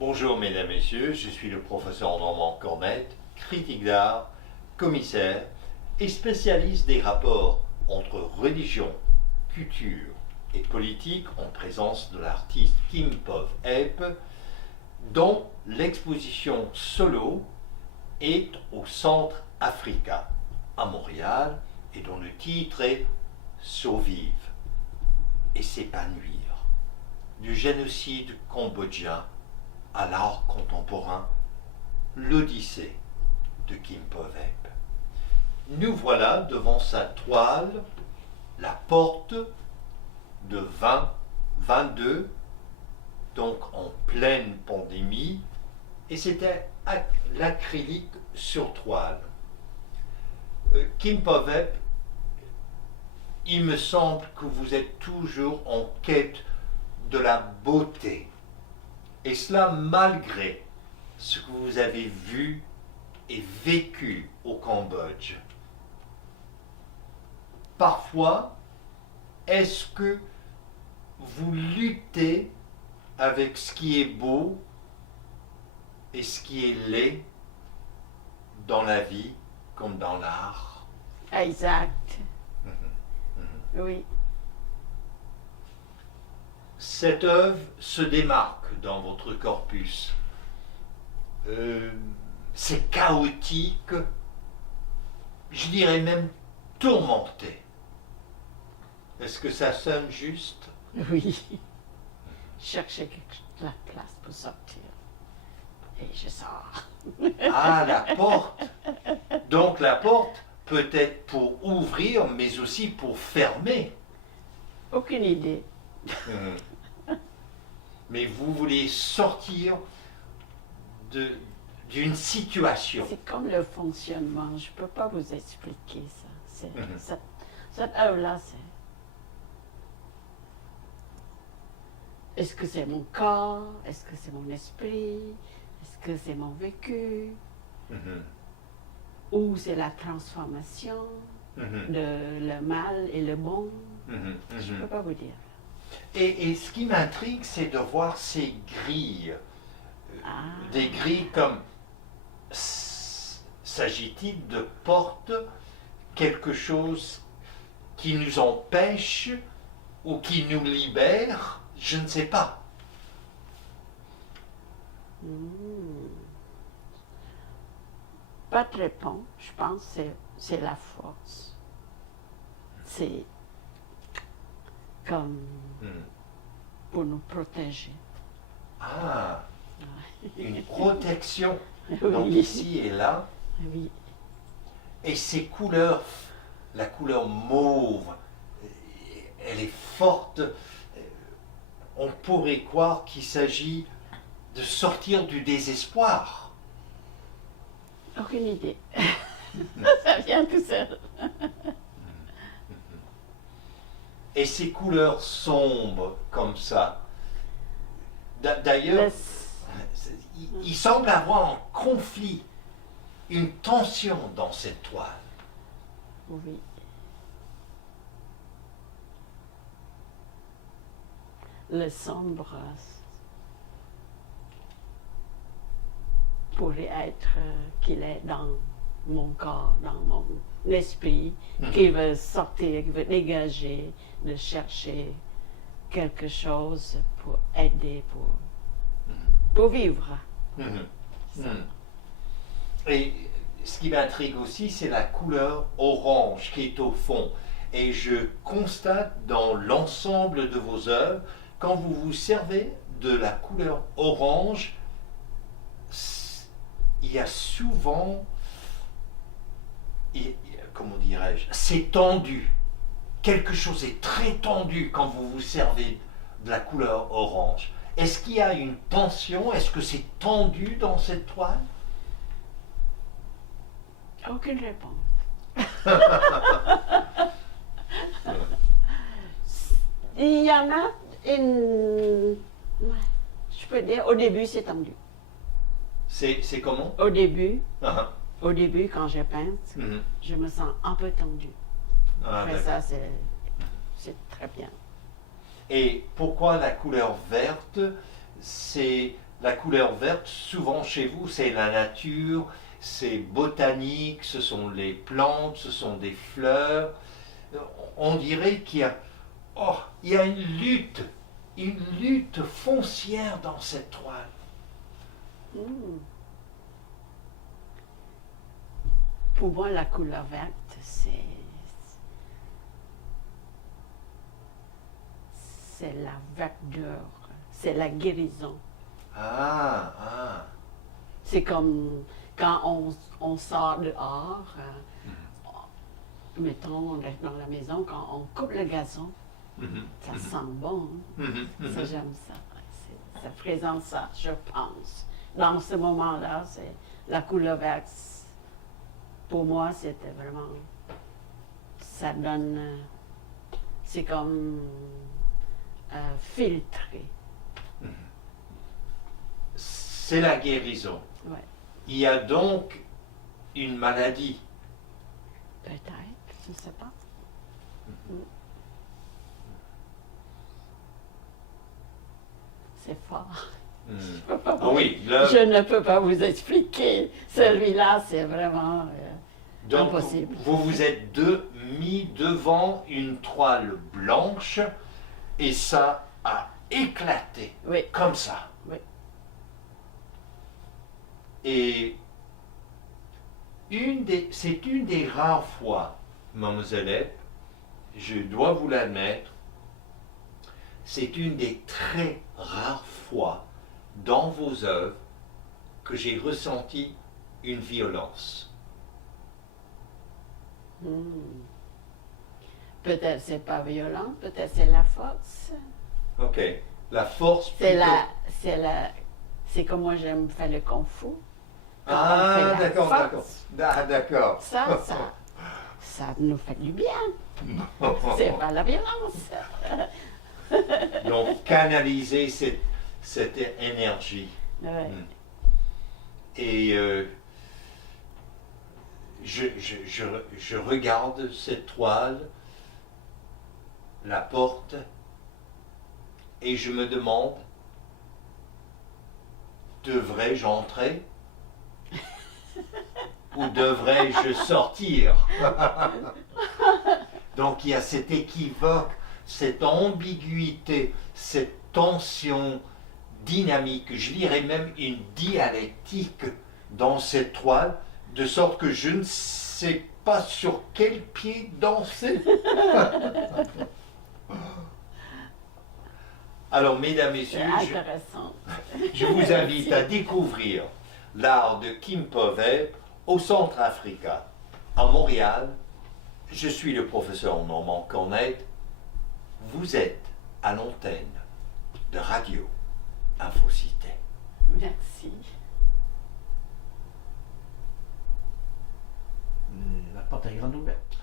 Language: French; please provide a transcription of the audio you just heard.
Bonjour mesdames, messieurs, je suis le professeur Normand Cornette, critique d'art, commissaire et spécialiste des rapports entre religion, culture et politique en présence de l'artiste Kim Pov-Eep, dont l'exposition solo est au Centre Africa à Montréal et dont le titre est Survivre et s'épanouir, du génocide cambodgien à l'art contemporain, l'Odyssée de Kim Pov-Eep. Nous voilà devant sa toile, La Porte de 2022, donc en pleine pandémie, et c'était l'acrylique sur toile. Kim Pov-Eep, il me semble que vous êtes toujours en quête de la beauté, et cela malgré ce que vous avez vu et vécu au Cambodge. Parfois, est-ce que vous luttez avec ce qui est beau et ce qui est laid dans la vie comme dans l'art? Exact. Oui. Cette œuvre se démarque dans votre corpus. C'est chaotique, je dirais même tourmenté. Est-ce que ça sonne juste? Oui. Je cherchais la place pour sortir. Et je sors. Ah, la porte. Donc la porte peut être pour ouvrir, mais aussi pour fermer. Aucune idée. Mais vous voulez sortir d'une situation. C'est comme le fonctionnement. Je ne peux pas vous expliquer ça. Cette œuvre-là, c'est... Est-ce que c'est mon corps? Est-ce que c'est mon esprit? Est-ce que c'est mon vécu? Ou c'est la transformation de le mal et le bon? Je ne peux pas vous dire. Et ce qui m'intrigue, c'est de voir ces grilles. Des grilles comme... S'agit-il de porte quelque chose qui nous empêche ou qui nous libère? Je ne sais pas. Pas de réponse. Je pense que c'est la force. C'est comme pour nous protéger. Ah, une protection. Oui. Donc ici et là. Oui. Et ces couleurs, la couleur mauve, elle est forte. On pourrait croire qu'il s'agit de sortir du désespoir. Aucune idée. Ça vient tout seul. Et ces couleurs sombres comme ça, d'ailleurs, il semble avoir un conflit, une tension dans cette toile. Oui. Le sombre pourrait être qu'il est dans mon corps, dans mon esprit, qui veut sortir, qui veut dégager, de chercher quelque chose pour aider, pour vivre. Et ce qui m'intrigue aussi, c'est la couleur orange qui est au fond. Et je constate dans l'ensemble de vos œuvres, quand vous vous servez de la couleur orange, il y a souvent, comment dirais-je, c'est tendu. Quelque chose est très tendu quand vous vous servez de la couleur orange. Est-ce qu'il y a une tension? Est-ce que c'est tendu dans cette toile? Aucune réponse. Il y en a une... Ouais, je peux dire, au début, c'est tendu. C'est comment? Au début, Uh-huh. Au début, quand je peins, je me sens un peu tendue. Ah, Après d'accord. ça, c'est très bien. Et pourquoi la couleur verte? C'est la couleur verte, souvent chez vous, c'est la nature, c'est botanique, ce sont les plantes, ce sont des fleurs. On dirait il y a une lutte foncière dans cette toile. Hmm. Pour moi, la couleur verte, c'est la verdure, c'est la guérison. Ah. C'est comme quand on sort dehors, mettons dans la maison, quand on coupe le gazon, Mhm. ça sent bon. Mhm. Ça, j'aime ça. Ça présente ça, je pense. Dans ce moment-là, c'est la couleur verte. Pour moi, c'était vraiment. Ça donne. C'est comme filtré. C'est la guérison. Ouais. Il y a donc une maladie. Peut-être, je ne sais pas. C'est fort. Ah oui, là, Je ne peux pas vous expliquer. Celui-là, c'est vraiment donc impossible. vous vous êtes mis devant une toile blanche et ça a éclaté Oui, comme ça. oui. Et c'est une des rares fois, mademoiselle Epp, je dois vous l'admettre, c'est une des très rares fois dans vos œuvres que j'ai ressenti une violence. Peut-être c'est pas violent, peut-être c'est la force. Ok, la force C'est plutôt- c'est comme moi j'aime faire le kung fu. Quand on fait Ah, la d'accord, force, d'accord. Ah, d'accord. Ça nous fait du bien. C'est pas la violence. Donc, canaliser cette énergie. Ouais. Et je regarde cette toile, la porte, et je me demande, devrais-je entrer ou devrais-je sortir? Donc il y a cet équivoque, cette ambiguïté, cette tension dynamique, je dirais même une dialectique dans cette toile, de sorte que je ne sais pas sur quel pied danser. Alors, mesdames, C'est messieurs, intéressant. je vous invite à découvrir l'art de Kimpo Epp au Centrafrica, à Montréal. Je suis le professeur Normand Cornette. Vous êtes à l'antenne de Radio Infocité. Merci. La porte est grande ouverte.